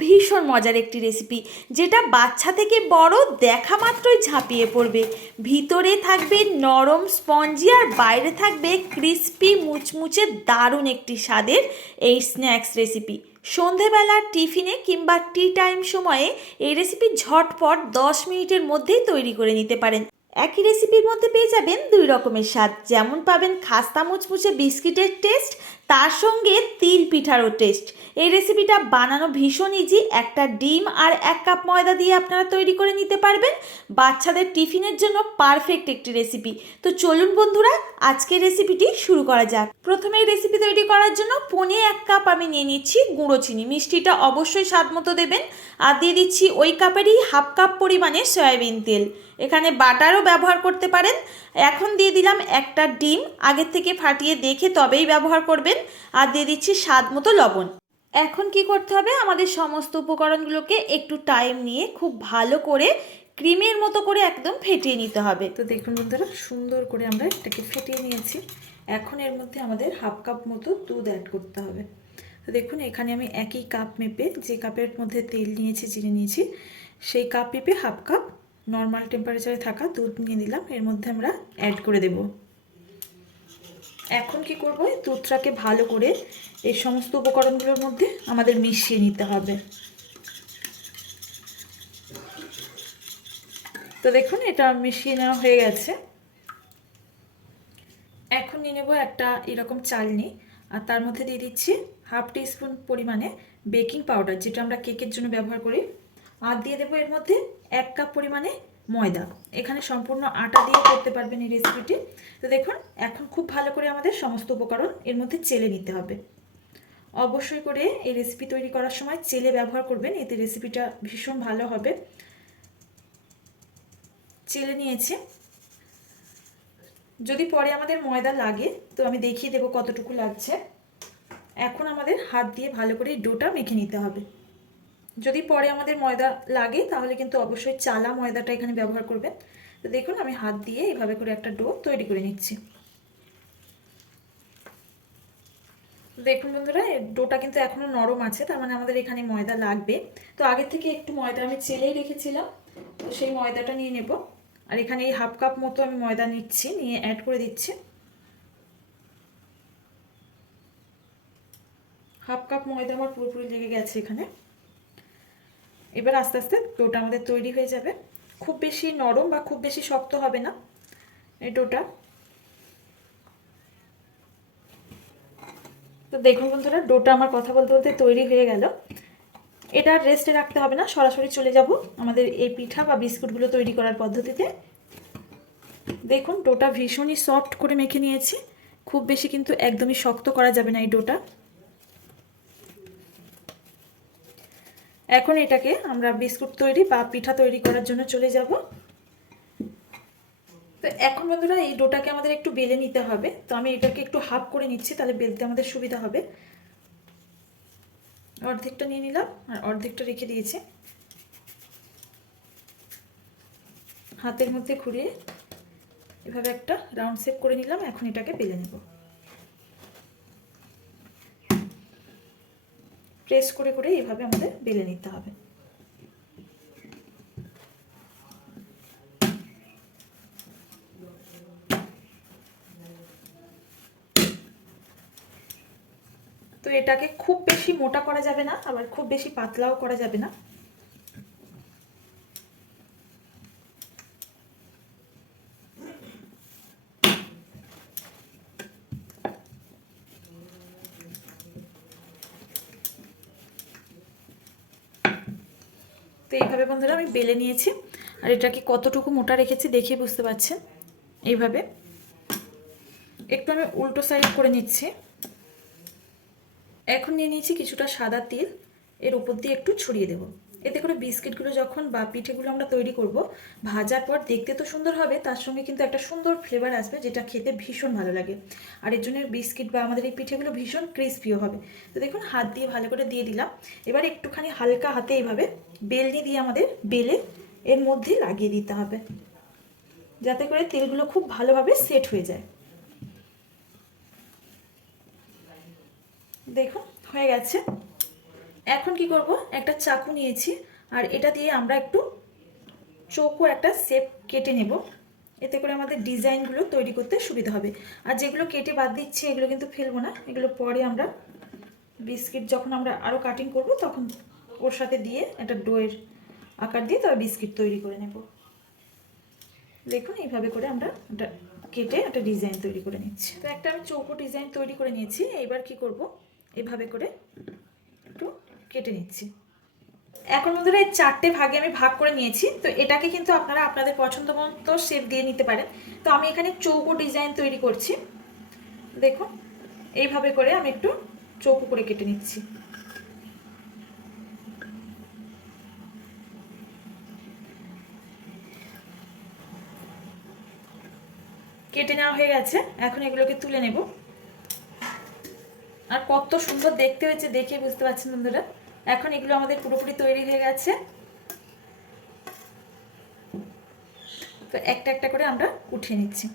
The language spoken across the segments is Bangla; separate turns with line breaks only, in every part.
ভীষণ মজার একটি রেসিপি যেটা বাচ্চা থেকে বড় দেখা মাত্রই ঝাঁপিয়ে পড়বে। ভিতরে থাকবে নরম স্পঞ্জি আর বাইরে থাকবে ক্রিস্পি মুচমুচে দারুণ একটি স্বাদের এই স্ন্যাক্স রেসিপি সন্ধেবেলা টিফিনে কিংবা টি টাইম সময়ে এই রেসিপি ঝটপট দশ মিনিটের মধ্যেই তৈরি করে নিতে পারেন। একই রেসিপির মধ্যে পেয়ে যাবেন দুই রকমের স্বাদ। যেমন পাবেন খাস্তা মুচমুচে বিস্কিটের টেস্ট, তার সঙ্গে তিল পিঠারও টেস্ট। এই রেসিপিটা বানানো ভীষণ ইজি একটা ডিম আর এক কাপ ময়দা দিয়ে আপনারা তৈরি করে নিতে পারবেন। বাচ্চাদের টিফিনের জন্য পারফেক্ট একটি রেসিপি। তো চলুন বন্ধুরা, আজকের রেসিপিটি শুরু করা যাক। প্রথমে এই রেসিপি তৈরি করার জন্য পনে এক কাপ আমি নিয়ে নিচ্ছি গুঁড়ো চিনি। মিষ্টিটা অবশ্যই স্বাদ মতো দেবেন। আর দিয়ে দিচ্ছি ওই কাপেরই হাফ কাপ পরিমাণে সয়াবিন তেল। এখানে বাটারও ব্যবহার করতে পারেন। এখন দিয়ে দিলাম একটা ডিম। আগের থেকে ফাটিয়ে দেখে তবেই ব্যবহার করবেন। আর দিয়ে দিচ্ছি স্বাদ মতো লবণ। এখন কি করতে হবে? আমাদের সমস্ত উপকরণগুলোকে একটু টাইম নিয়ে খুব ভালো করে ক্রিমের মতো করে একদম ফেটিয়ে নিতে হবে।
তো দেখুন বন্ধুরা, সুন্দর করে আমরা এটাকে ফেটিয়ে নিয়েছি। এখন এর মধ্যে আমাদের হাফ কাপ মতো দুধ অ্যাড করতে হবে। তো দেখুন, এখানে আমি একই কাপ মেপে যে কাপের মধ্যে তেল নিয়েছি, চিনি নিয়েছি, সেই কাপ মেপে হাফ কাপ নর্মাল টেম্পারেচারে থাকা দুধ নিয়ে নিলাম, এর মধ্যে আমরা অ্যাড করে দেব। এখন কি করব? দুধটাকে ভালো করে এই সমস্ত উপকরণগুলোর মধ্যে আমাদের মিশিয়ে নিতে হবে। তো দেখুন, এটা মিশিয়ে নেওয়া হয়ে গেছে। এখন নিয়ে নেব একটা এরকম চালনি, আর তার মধ্যে দিয়ে দিচ্ছি হাফ টিস্পুন পরিমাণে বেকিং পাউডার, যেটা আমরা কেকের জন্য ব্যবহার করি। আর দিয়ে দেবো এর মধ্যে এক কাপ পরিমাণে ময়দা। এখানে সম্পূর্ণ আটা দিয়ে করতে পারবেন এই রেসিপিটি তো দেখুন, এখন খুব ভালো করে আমাদের সমস্ত উপকরণ এর মধ্যে চেলে নিতে হবে। অবশ্যই করে এই রেসিপি তৈরি করার সময় চেলে ব্যবহার করবেন, এতে রেসিপিটা ভীষণ ভালো হবে। চেলে নিয়েছি। যদি পরে আমাদের ময়দা লাগে, তো আমি দেখিয়ে দেবো কতটুকু লাগছে। এখন আমাদের হাত দিয়ে ভালো করে ডোটা মেখে নিতে হবে। যদি পরে আমাদের ময়দা লাগে, তাহলে কিন্তু অবশ্যই চালা ময়দাটা এখানে ব্যবহার করবেন। তো দেখুন, আমি হাত দিয়ে এইভাবে করে একটা ডো তৈরি করে নিচ্ছি। দেখুন বন্ধুরা ডোটা কিন্তু এখনও নরম আছে, তার মানে আমাদের এখানে ময়দা লাগবে। তো আগে থেকে একটু ময়দা আমি চেলেই রেখেছিলাম, তো সেই ময়দাটা নিয়ে নেব। আর এখানে এই হাফ কাপ মতো আমি ময়দা নিচ্ছি, নিয়ে অ্যাড করে দিচ্ছি। হাফ কাপ ময়দা আমার পুরোপুরি লেগে গেছে এখানে। এবার আস্তে আস্তে ডোটা আমাদের তৈরি হয়ে যাবে। খুব বেশি নরম বা খুব বেশি শক্ত হবে না এই ডোটা। তো দেখুন বন্ধুরা, ডোটা আমার কথা বলতে বলতে তৈরি হয়ে গেল। এটা রেস্টে রাখতে হবে না, সরাসরি চলে যাব আমাদের এই পিঠা বা বিস্কুটগুলো তৈরি করার পদ্ধতিতে। দেখুন, ডোটা ভীষণই সফট করে মেখে নিয়েছি। খুব বেশি কিন্তু একদমই শক্ত করা যাবে না এই ডোটা। এখন এটাকে আমরা বিস্কুট তৈরি বা পিঠা তৈরি করার জন্য চলে যাব। তো এখন বন্ধুরা এই ডোটাকে আমাদের একটু বেলে নিতে হবে। তো আমি এটাকে একটু হাফ করে নিচ্ছি, তাহলে বেলতে আমাদের সুবিধা হবে। অর্ধেকটা নিয়ে নিলাম, আর অর্ধেকটা রেখে দিয়েছি। হাতের মধ্যে ঘুরিয়ে এভাবে একটা রাউন্ড শেপ করে নিলাম, এখন এটাকে বেলে নেব। প্রেস করে করে এইভাবে আমাদের বেলে নিতে হবে। তো এটাকে খুব বেশি মোটা করা যাবে না, আবার খুব বেশি পাতলাও করা যাবে না। তো এইভাবে বন্ধুরা আমি বেলে নিয়েছি। আর এটাকে কতটুকু মোটা রেখেছি দেখে বুঝতে পারছেন? এইভাবে। একটু আমি উল্টো সাইড করে নিচ্ছি। এখন নিয়ে নিয়েছি কিছুটা সাদা তিল। এর উপর দিয়ে একটু ছড়িয়ে দেব। এতে করে বিস্কিটগুলো যখন বা পিঠেগুলো আমরা তৈরি করব, ভাজার পর দেখতে তো সুন্দর হবে, তার সঙ্গে কিন্তু একটা সুন্দর ফ্লেভার আসবে যেটা খেতে ভীষণ ভালো লাগে। আর এর জন্য বিস্কিট বা আমাদের এই পিঠেগুলো ভীষণ ক্রিস্পিও হবে। তো দেখুন, হাত দিয়ে ভালো করে দিয়ে দিলাম। এবার একটুখানি হালকা হাতে এইভাবে বেলনি দিয়ে আমাদের বেলে এর মধ্যে লাগিয়ে দিতে হবে। যাতে করে তেলগুলো খুব ভালোভাবে সেট হয়ে যায়। দেখুন, হয়ে গেছে। এখন কি করব? একটা চাকু নিয়েছি, আর এটা দিয়ে আমরা একটু চৌকো একটা শেপ কেটে নেব। এতে করে আমাদের ডিজাইনগুলো তৈরি করতে সুবিধা হবে। আর যেগুলো কেটে বাদ দিচ্ছি, এগুলো কিন্তু ফেলব না। এগুলো পরে আমরা বিস্কিট যখন আমরা আরও কাটিং করব, তখন ওর সাথে দিয়ে একটা ডোয়ের আকার দিয়ে তবে বিস্কিট তৈরি করে নেব। দেখুন, এইভাবে করে আমরা একটা কেটে একটা ডিজাইন তৈরি করে নিচ্ছি। তো একটা আমি চৌকো ডিজাইন তৈরি করে নিয়েছি। এবার কি করব? এভাবে করে একটু কেটে নিচ্ছি। এখন বন্ধুরা এই চারটে ভাগে আমি ভাগ করে নিয়েছি। তো এটাকে কিন্তু আপনারা আপনাদের পছন্দ মতো শেপ দিয়ে নিতে পারেন। তো আমি এখানে চৌকো ডিজাইন তৈরি করছি। দেখুন, এইভাবে করে আমি একটু চৌকো করে কেটে নিচ্ছি। কেটে নেওয়া হয়ে গেছে। এখন এগুলোকে তুলে নেব। আর কত সুন্দর দেখতে হয়েছে দেখে বুঝতে পারছেন বন্ধুরা? এখন এগুলো আমাদের পুরোপুরি তৈরি হয়ে গেছে। তো একটা একটা করে আমরা উঠিয়ে নিচ্ছি।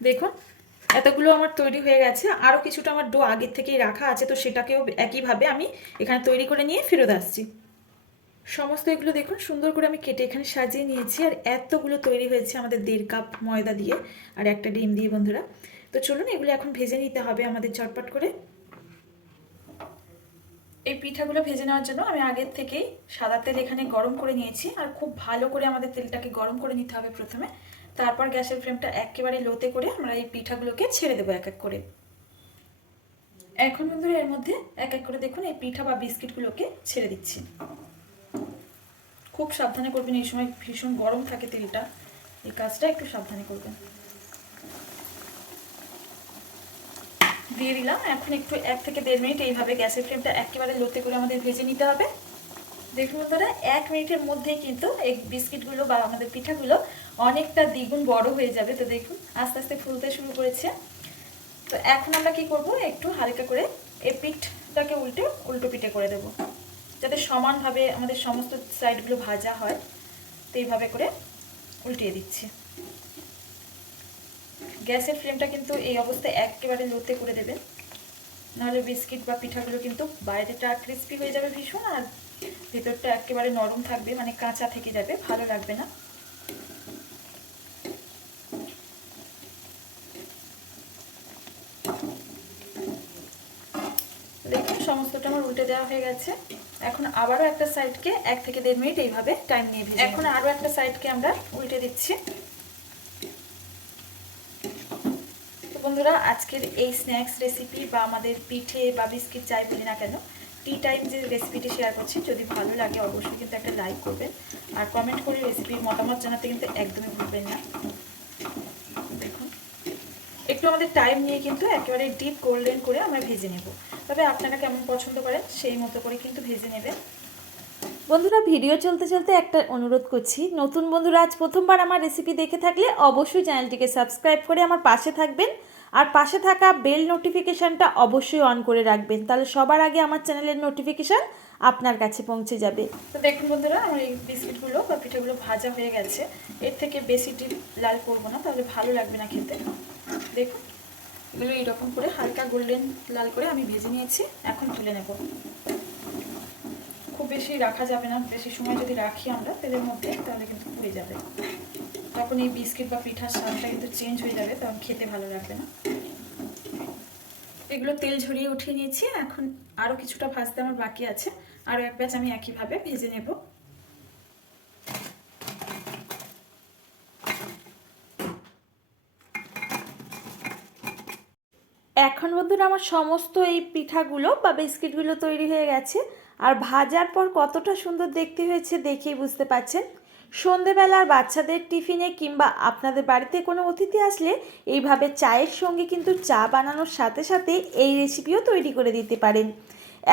দেখুন, এতগুলো আমার তৈরি হয়ে গেছে। আরও কিছুটা আমার ডো আগের থেকেই রাখা আছে, তো সেটাকেও একইভাবে আমি এখানে তৈরি করে নিয়ে ফেরত আসছি। সমস্ত এগুলো দেখুন, সুন্দর করে আমি কেটে এখানে সাজিয়ে নিয়েছি। আর এতগুলো তৈরি হয়েছে আমাদের দেড় কাপ ময়দা দিয়ে। আর একটা ডিম দিয়ে বন্ধুরা। তো চলুন এগুলো এখন ভেজে নিতে হবে আমাদের ঝটপট করে। এই পিঠাগুলো ভেজে নেওয়ার জন্য আমি আগের থেকেই সাদা তেল এখানে গরম করে নিয়েছি আর খুব ভালো করে আমাদের তেলটাকে গরম করে নিতে হবে প্রথমে। তারপর গ্যাসের ফ্লেমটা একেবারে লোতে করে আমরা এই পিঠাগুলোকে ছেড়ে দেবো এক এক করে। এখন বন্ধুরা এর মধ্যে এক এক করে দেখুন এই পিঠা বা বিস্কিটগুলোকে ছেড়ে দিচ্ছি। খুব সাবধানে করবেন, এই সময় ভীষণ গরম থাকে তেলটা। এই কাজটা একটু সাবধানে করবেন। দিয়ে দিলাম। এখন একটু এক থেকে দেড় মিনিট এইভাবে গ্যাসের ফ্লেমটা একেবারে লোতে করে আমাদের ভেজে নিতে হবে। দেখুন বন্ধুরা, এক মিনিটের মধ্যেই কিন্তু এই বিস্কিটগুলো বা আমাদের পিঠাগুলো অনেকটা দ্বিগুণ বড় হয়ে যাবে। তো দেখুন, আস্তে আস্তে ফুলতে শুরু করেছে। তো এখন আমরা কি করব? একটু হালকা করে এই পিঠটাকে উল্টে, উল্টো পিঠে করে দেব। যাতে সমানভাবে আমাদের সমস্ত সাইডগুলো ভাজা হয়। তো এইভাবে করে উল্টিয়ে দিচ্ছি। গ্যাসের ফ্লেমটা কিন্তু এই অবস্থায় একেবারে লোতে করে দেবেন নাহলে বিস্কিট বা পিঠাগুলো কিন্তু বাইরেটা ক্রিস্পি হয়ে যাবে ভীষণ আর ভেতরটা একেবারে নরম থাকবে মানে কাঁচা থেকে যাবে ভালো লাগবে না। দেখুন সমস্তটা আমার উল্টে দেওয়া হয়ে গেছে। এখন আবারও একটা সাইডকে এক থেকে দেড় মিনিট এইভাবে টাইম নিয়ে এখন আরও একটা সাইডকে আমরা উল্টে দিচ্ছি। বন্ধুরা, আজকের এই স্ন্যাক্স রেসিপি বা আমাদের পিঠে বা বিস্কিট যাই বলি না কেন টি টাইম যে রেসিপিটি শেয়ার করছি, যদি ভালো লাগে অবশ্যই কিন্তু একটা লাইক করবেন। আর কমেন্ট করে রেসিপির মতামত জানাতে কিন্তু একদমই ভুলবেন না। দেখুন, একটু আমাদের টাইম নিয়ে কিন্তু একেবারে ডিপ গোল্ডেন করে আমরা ভেজে নেব। তবে আপনারা কেমন পছন্দ করেন, সেই মতো করে কিন্তু ভেজে নেবেন।
বন্ধুরা ভিডিও চলতে চলতে একটা অনুরোধ করছি। নতুন বন্ধুরা, আজ প্রথমবার আমার রেসিপি দেখে থাকলে অবশ্যই চ্যানেলটিকে সাবস্ক্রাইব করে আমার পাশে থাকবেন। আর পাশে থাকা বেল নোটিফিকেশানটা অবশ্যই অন করে রাখবেন। তাহলে সবার আগে আমার চ্যানেলের নোটিফিকেশান আপনার কাছে পৌঁছে যাবে।
তো দেখুন বন্ধুরা, আমার এই বিস্কিটগুলো বা পিঠাগুলো ভাজা হয়ে গেছে। এর থেকে বেশি ডিপ লাল করব না, তাহলে ভালো লাগবে না খেতে। দেখুন, এগুলো এইরকম করে হালকা গোল্ডেন লাল করে আমি ভেজে নিয়েছি, এখন তুলে নেব। খুব বেশি রাখা যাবে না, বেশি সময় যদি রাখি আমরা, তেলের মধ্যে, তাহলে কিন্তু পুড়ে যাবে। তখন এই বিস্কিট বা পিঠার স্বাদটা কিন্তু চেঞ্জ হয়ে যাবে, তখন খেতে ভালো লাগবে না। এগুলো তেল ঝরিয়ে উঠিয়ে নিয়েছি, এখন আরও কিছুটা ভাজতে আমার বাকি আছে। আরও এক ব্যাচ আমি একইভাবে ভেজে নেব।
এখন বন্ধুরা আমার সমস্ত এই পিঠাগুলো বা বিস্কিটগুলো তৈরি হয়ে গেছে, আর ভাজার পর কতটা সুন্দর দেখতে হয়েছে দেখেই বুঝতে পারছেন। সন্ধেবেলার বাচ্চাদের টিফিনে কিংবা আপনাদের বাড়িতে কোনো অতিথি আসলে এইভাবে চায়ের সঙ্গে কিন্তু চা বানানোর সাথে সাথে এই রেসিপিও তৈরি করে দিতে পারেন।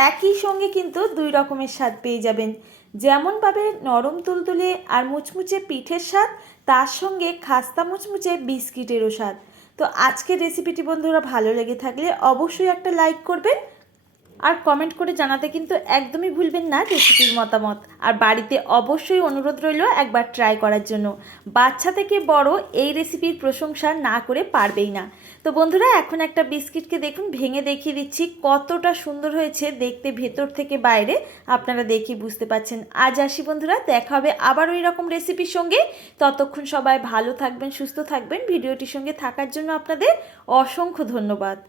একই সঙ্গে কিন্তু দুই রকমের স্বাদ পেয়ে যাবেন। যেমন পাবে নরম তুলতুলে আর মুচমুচে পিঠের স্বাদ, তার সঙ্গে খাস্তা মুচমুচে বিস্কিটেরও স্বাদ। তো আজকের রেসিপিটি বন্ধুরা ভালো লেগে থাকলে অবশ্যই একটা লাইক করবেন আর কমেন্ট করে জানাতে কিন্তু একদমই ভুলবেন না রেসিপির মতামত। আর বাড়িতে অবশ্যই অনুরোধ রইল একবার ট্রাই করার জন্য। বাচ্চা থেকে বড় এই রেসিপির প্রশংসা না করে পারবেই না। তো বন্ধুরা, এখন একটা বিস্কিটকে দেখুন, ভেঙে দেখিয়ে দিচ্ছি কতটা সুন্দর হয়েছে দেখতে ভেতর থেকে বাইরে। আপনারা দেখি বুঝতে পাচ্ছেন আজ আসি বন্ধুরা, দেখা হবে আবার ওই রকম রেসিপির সঙ্গে। ততক্ষণ সবাই ভালো থাকবেন, সুস্থ থাকবেন। ভিডিওটির সঙ্গে থাকার জন্য আপনাদের অসংখ্য ধন্যবাদ।